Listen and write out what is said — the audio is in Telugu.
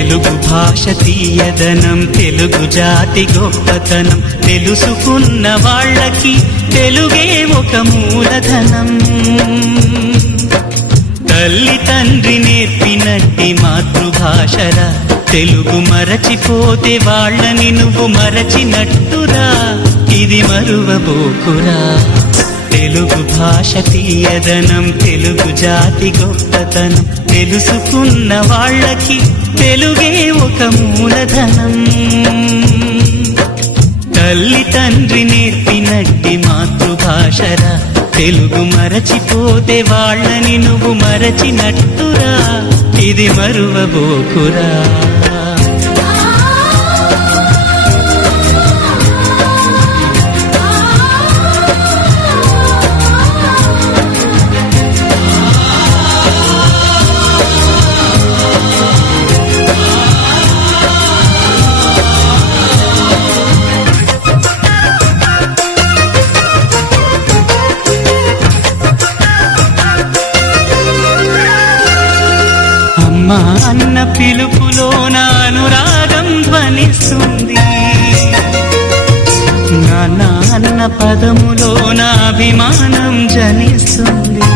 తెలుగు భాష తీయదనం, తెలుగు జాతి గొప్పతనం, తెలుసుకున్న వాళ్ళకి తెలుగే ఒక మూలధనం. తల్లి తండ్రి నేర్పినట్టి మాతృభాషరా, తెలుగు మరచిపోతే వాళ్ళని నువ్వు మరచినట్టురా, ఇది మరువబోకురా. తెలుగు భాష తీయదనం, తెలుగు జాతి గొప్పతనం, తెలుసుకున్న వాళ్ళకి తెలుగే ఒక మూలధనం. తల్లి తండ్రి నేర్పినట్టి మాతృభాషరా, తెలుగు మరచిపోతే వాళ్ళని నువ్వు మరచినట్టురా, ఇది మరువబోకురా. అమ్మ అన్న పిలుపులోన అనురాగం ధ్వనిస్తుంది, నాన్న అన్న పదములోన అభిమానం జనిస్తుంది.